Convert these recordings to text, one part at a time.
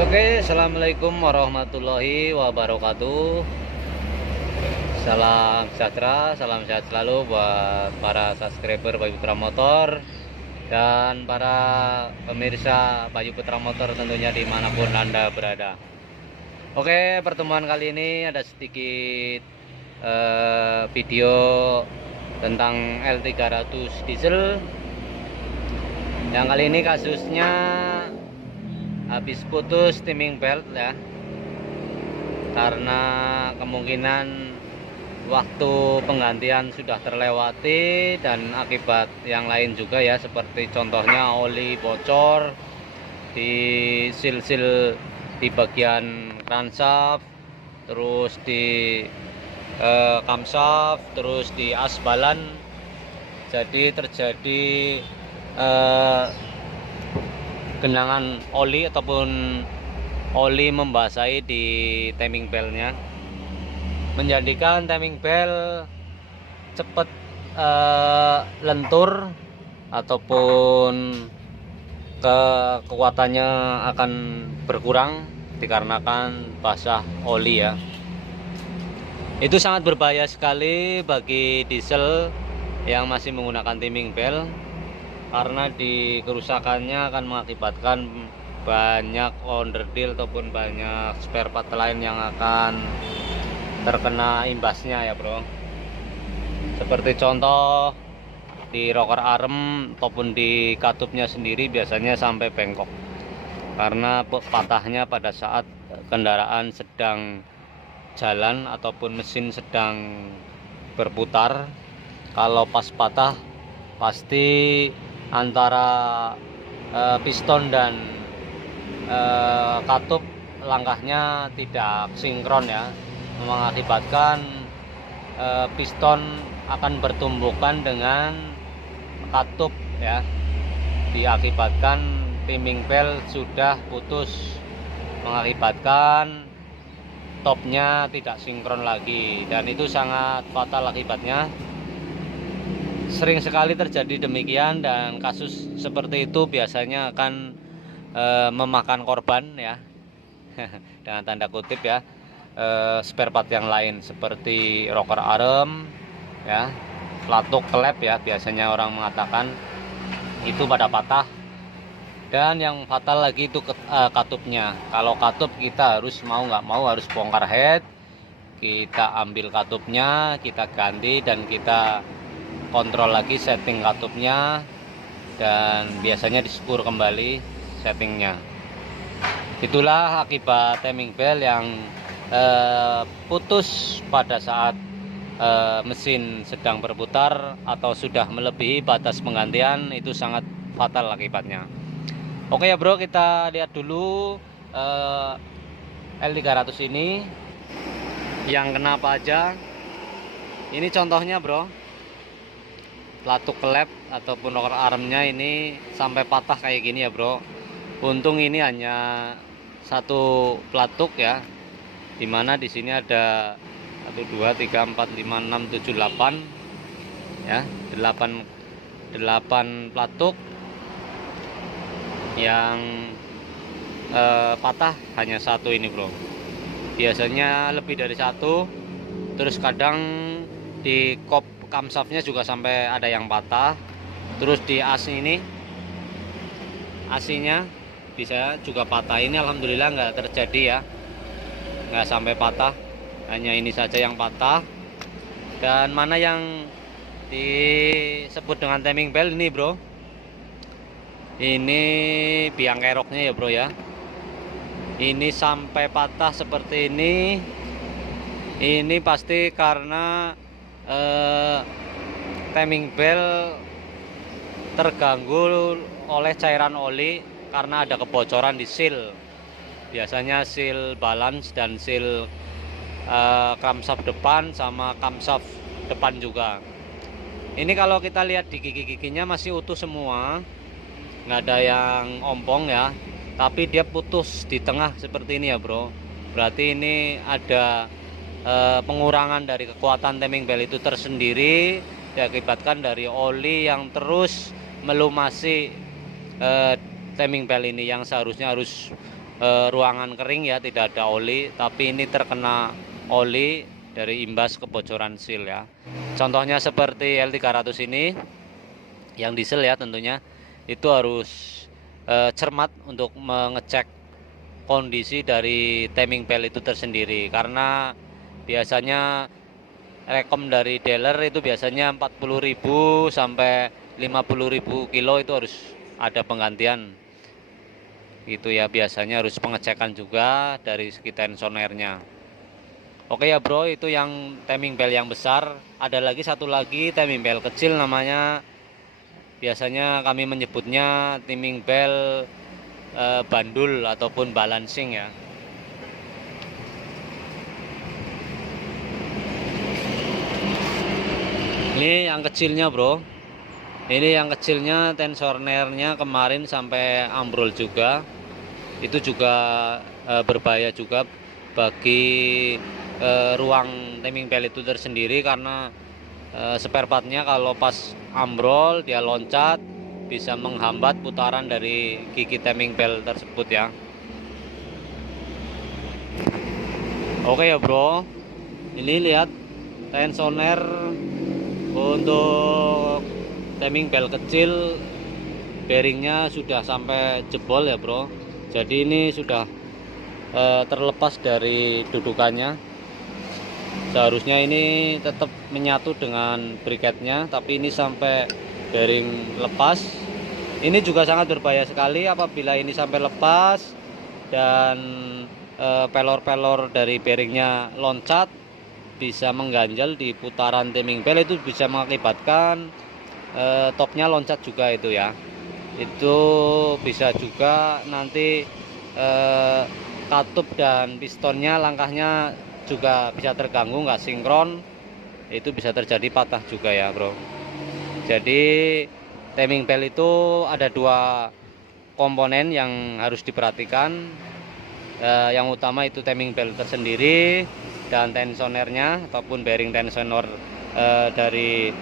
Oke, assalamualaikum warahmatullahi wabarakatuh. Salam sejahtera, salam sehat selalu buat para subscriber Bayu Putra Motor dan para pemirsa Bayu Putra Motor tentunya dimanapun Anda berada. Oke, pertemuan kali ini ada sedikit video tentang L300 diesel. Yang kali ini kasusnya habis putus timing belt ya, karena kemungkinan waktu penggantian sudah terlewati dan akibat yang lain juga ya, seperti contohnya oli bocor di sil-sil di bagian crankshaft, terus di camshaft, terus di asbalan. Jadi terjadi genangan oli ataupun oli membasahi di timing beltnya, menjadikan timing belt cepat lentur ataupun kekuatannya akan berkurang dikarenakan basah oli ya. Itu sangat berbahaya sekali bagi diesel yang masih menggunakan timing belt, karena di kerusakannya akan mengakibatkan banyak onderdil ataupun banyak spare part lain yang akan terkena imbasnya ya bro. Seperti contoh di rocker arm ataupun di katupnya sendiri biasanya sampai bengkok karena patahnya pada saat kendaraan sedang jalan ataupun mesin sedang berputar. Kalau pas patah pasti antara piston dan katup langkahnya tidak sinkron ya, mengakibatkan piston akan bertumbukan dengan katup ya, diakibatkan timing belt sudah putus, mengakibatkan topnya tidak sinkron lagi, dan itu sangat fatal akibatnya. Sering sekali terjadi demikian, dan kasus seperti itu biasanya akan memakan korban ya dengan tanda kutip ya, spare part yang lain seperti rocker arm ya, pelatuk klep ya, biasanya orang mengatakan itu pada patah. Dan yang fatal lagi itu katupnya. Kalau katup kita harus mau nggak mau harus bongkar head, kita ambil katupnya, kita ganti, dan kita kontrol lagi setting katupnya, dan biasanya disekur kembali settingnya. Itulah akibat timing belt yang putus pada saat mesin sedang berputar atau sudah melebihi batas penggantian. Itu sangat fatal akibatnya. Oke ya bro, kita lihat dulu L300 ini yang kenapa aja. Ini contohnya bro, pelatuk klep ataupun rocker armnya ini sampai patah kayak gini ya bro. Untung ini hanya satu pelatuk ya, dimana di sini ada 1 2 3 4 5 6 7 8 ya, 8 pelatuk. Yang patah hanya satu ini bro. Biasanya lebih dari satu. Terus kadang di kop camshaftnya juga sampai ada yang patah. Terus di as ini, asinya bisa juga patah. Ini alhamdulillah nggak terjadi ya, nggak sampai patah, hanya ini saja yang patah. Dan mana yang disebut dengan timing belt ini bro, ini biang keroknya ya bro ya. Ini sampai patah seperti ini pasti karena timing belt terganggu oleh cairan oli karena ada kebocoran di seal. Biasanya seal balance dan seal camshaft depan sama camshaft depan juga. Ini kalau kita lihat di gigi-giginya masih utuh semua, nggak ada yang ompong ya, tapi dia putus di tengah seperti ini ya bro. Berarti ini ada pengurangan dari kekuatan timing belt itu tersendiri, diakibatkan dari oli yang terus melumasi timing belt ini, yang seharusnya harus ruangan kering ya, tidak ada oli, tapi ini terkena oli dari imbas kebocoran seal ya. Contohnya seperti L300 ini yang diesel ya, tentunya itu harus cermat untuk mengecek kondisi dari timing belt itu tersendiri, karena biasanya rekom dari dealer itu biasanya 40.000 sampai 50.000 kilo itu harus ada penggantian gitu ya, biasanya harus pengecekan juga dari segi tensionernya. Oke ya bro, itu yang timing belt yang besar. Ada lagi satu lagi timing belt kecil, namanya biasanya kami menyebutnya timing belt bandul ataupun balancing ya. Ini yang kecilnya bro, ini yang kecilnya tensionernya kemarin sampai ambrol juga. Itu juga berbahaya juga bagi ruang timing belt itu tersendiri, karena spare partnya kalau pas ambrol dia loncat bisa menghambat putaran dari gigi timing belt tersebut ya. Oke ya bro, ini lihat tensioner untuk timing belt kecil, bearingnya sudah sampai jebol ya bro. Jadi ini sudah terlepas dari dudukannya. Seharusnya ini tetap menyatu dengan briketnya, tapi ini sampai bearing lepas. Ini juga sangat berbahaya sekali apabila ini sampai lepas dan pelor-pelor dari bearingnya loncat, bisa mengganjal di putaran timing belt, itu bisa mengakibatkan topnya loncat juga itu ya. Itu bisa juga nanti katup dan pistonnya langkahnya juga bisa terganggu, nggak sinkron, itu bisa terjadi patah juga ya bro. Jadi timing belt itu ada dua komponen yang harus diperhatikan. Yang utama itu timing belt tersendiri dan tensionernya ataupun bearing tensioner dari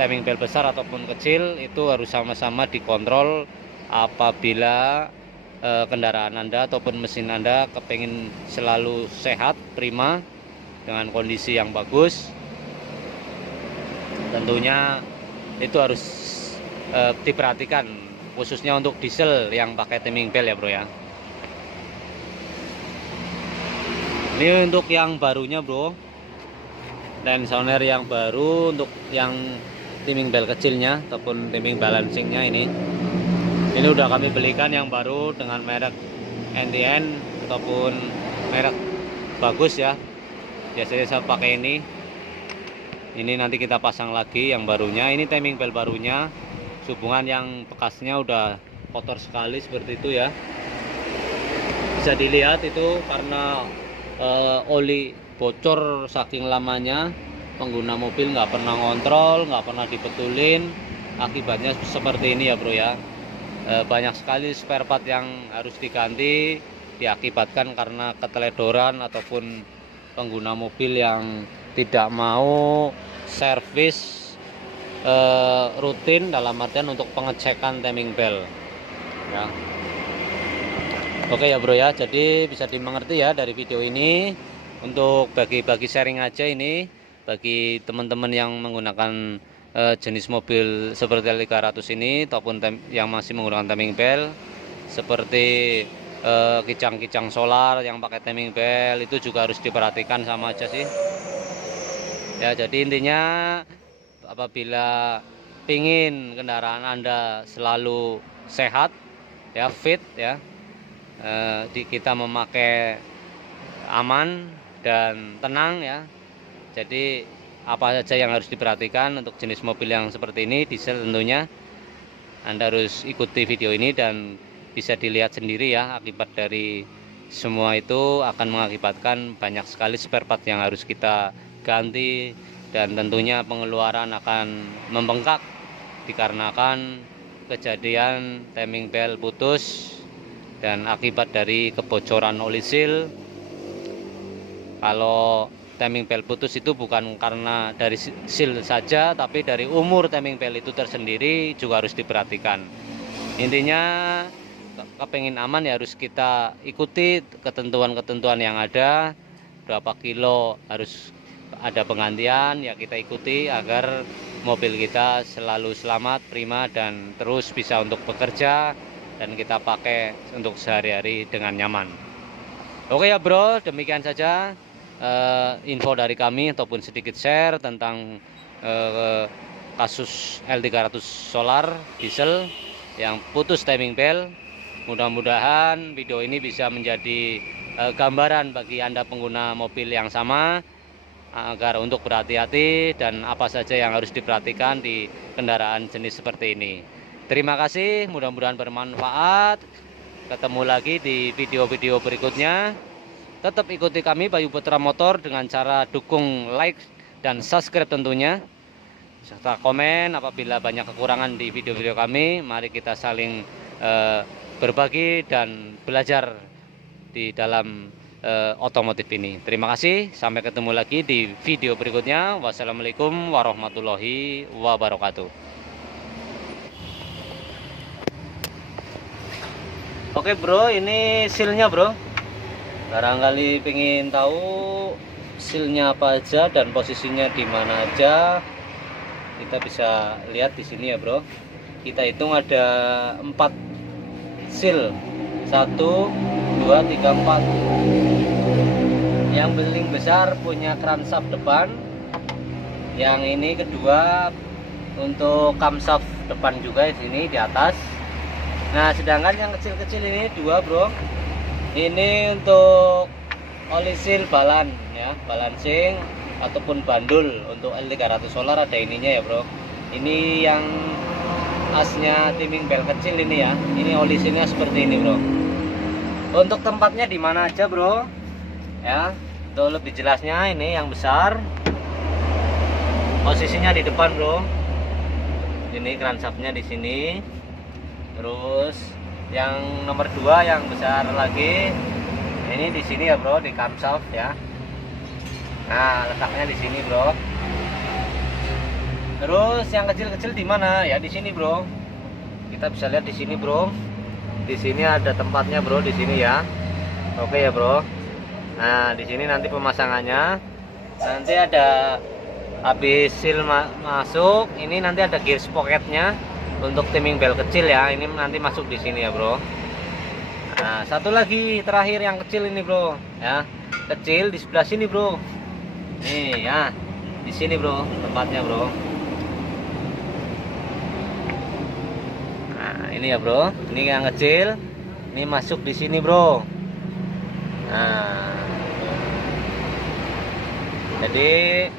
timing belt besar ataupun kecil itu harus sama-sama dikontrol apabila kendaraan Anda ataupun mesin Anda kepingin selalu sehat, prima, dengan kondisi yang bagus. Tentunya itu harus diperhatikan, khususnya untuk diesel yang pakai timing belt ya bro ya. Ini untuk yang barunya bro, tensioner yang baru untuk yang timing belt kecilnya ataupun timing balancingnya ini udah kami belikan yang baru dengan merek NTN ataupun merek bagus ya. Biasanya saya pakai ini nanti kita pasang lagi yang barunya. Ini timing belt barunya, hubungan yang bekasnya udah kotor sekali seperti itu ya. Bisa dilihat itu karena oli bocor saking lamanya, pengguna mobil nggak pernah ngontrol, nggak pernah dibetulin, akibatnya seperti ini ya bro ya. Banyak sekali spare part yang harus diganti diakibatkan karena keteledoran ataupun pengguna mobil yang tidak mau servis rutin, dalam artian untuk pengecekan timing belt ya. Oke ya bro ya, jadi bisa dimengerti ya dari video ini, untuk bagi-bagi sharing aja ini bagi teman-teman yang menggunakan jenis mobil seperti L300 ini ataupun yang masih menggunakan timing belt, seperti kijang-kijang solar yang pakai timing belt, itu juga harus diperhatikan sama aja sih ya. Jadi intinya apabila pingin kendaraan Anda selalu sehat ya, fit ya, kita memakai aman dan tenang ya. Jadi apa saja yang harus diperhatikan untuk jenis mobil yang seperti ini, diesel tentunya, Anda harus ikuti video ini dan bisa dilihat sendiri ya. Akibat dari semua itu akan mengakibatkan banyak sekali spare part yang harus kita ganti, dan tentunya pengeluaran akan membengkak dikarenakan kejadian timing belt putus dan akibat dari kebocoran oli seal. Kalau timing belt putus itu bukan karena dari seal saja, tapi dari umur timing belt itu tersendiri juga harus diperhatikan. Intinya kepengen aman ya harus kita ikuti ketentuan-ketentuan yang ada. Berapa kilo harus ada penggantian ya, kita ikuti agar mobil kita selalu selamat, prima, dan terus bisa untuk bekerja dan kita pakai untuk sehari-hari dengan nyaman. Oke ya bro, demikian saja info dari kami ataupun sedikit share tentang kasus L300 solar diesel yang putus timing belt. Mudah-mudahan video ini bisa menjadi gambaran bagi Anda pengguna mobil yang sama agar untuk berhati-hati dan apa saja yang harus diperhatikan di kendaraan jenis seperti ini. Terima kasih, mudah-mudahan bermanfaat. Ketemu lagi di video-video berikutnya. Tetap ikuti kami Bayu Putra Motor dengan cara dukung, like, dan subscribe tentunya. Serta komen apabila banyak kekurangan di video-video kami. Mari kita saling berbagi dan belajar di dalam otomotif ini. Terima kasih, sampai ketemu lagi di video berikutnya. Wassalamualaikum warahmatullahi wabarakatuh. Oke bro, ini sealnya bro. Barangkali pengen tahu sealnya apa aja dan posisinya di mana aja, kita bisa lihat di sini ya bro. Kita hitung ada 4 seal, 1, 2, 3, 4. Yang paling besar punya crankshaft depan, yang ini kedua untuk camshaft depan juga di sini di atas. Nah sedangkan yang kecil-kecil ini 2 bro, ini untuk oli seal balan ya, balancing ataupun bandul. Untuk L300 solar ada ininya ya bro. Ini yang asnya timing belt kecil ini ya, ini oli sealnya seperti ini bro. Untuk tempatnya di mana aja bro ya, untuk lebih jelasnya ini yang besar posisinya di depan bro, ini crankshaftnya di sini. Terus yang nomor 2 yang besar lagi ini di sini ya bro, di camshaft ya. Nah letaknya di sini bro. Terus yang kecil-kecil di mana ya, di sini bro. Kita bisa lihat di sini bro. Di sini ada tempatnya bro, di sini ya. Oke ya bro. Nah di sini nanti pemasangannya, nanti ada habis seal masuk, ini nanti ada gear pocketnya untuk timing belt kecil ya. Ini nanti masuk di sini ya bro. Nah satu lagi terakhir yang kecil ini bro ya, kecil di sebelah sini bro. Nih ya, di sini bro tempatnya bro. Nah ini ya bro, ini yang kecil, ini masuk di sini bro. Nah jadi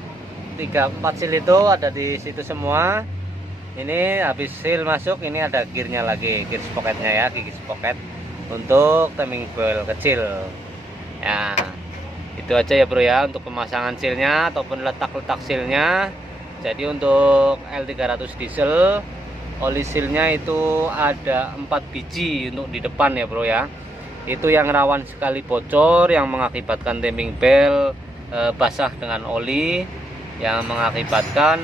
3-4 seal itu ada di situ semua. Ini habis seal masuk, ini ada gearnya lagi, gear pocketnya ya, gear pocket untuk timing belt kecil ya. Itu aja ya bro ya untuk pemasangan sealnya ataupun letak-letak sealnya. Jadi untuk L300 diesel oli sealnya itu ada 4 biji untuk di depan ya bro ya. Itu yang rawan sekali bocor, yang mengakibatkan timing belt basah dengan oli, yang mengakibatkan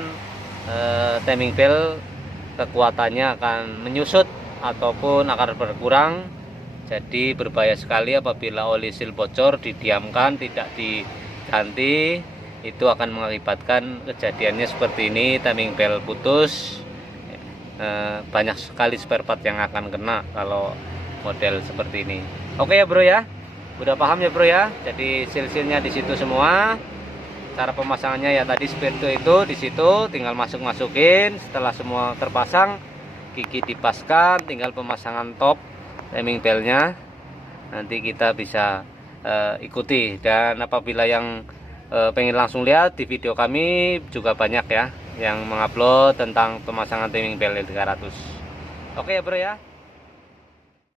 timing belt kekuatannya akan menyusut ataupun akan berkurang. Jadi berbahaya sekali apabila oli seal bocor didiamkan tidak diganti, itu akan mengakibatkan kejadiannya seperti ini, timing belt putus. Banyak sekali spare part yang akan kena kalau model seperti ini. Oke ya bro ya, udah paham ya bro ya. Jadi seal-sealnya di situ semua. Cara pemasangannya ya tadi seperti itu, di situ tinggal masukin. Setelah semua terpasang, gigi dipaskan, tinggal pemasangan top timing beltnya. Nanti kita bisa ikuti. Dan apabila yang pengen langsung lihat di video kami juga banyak ya yang mengupload tentang pemasangan timing belt L300. Oke ya bro ya.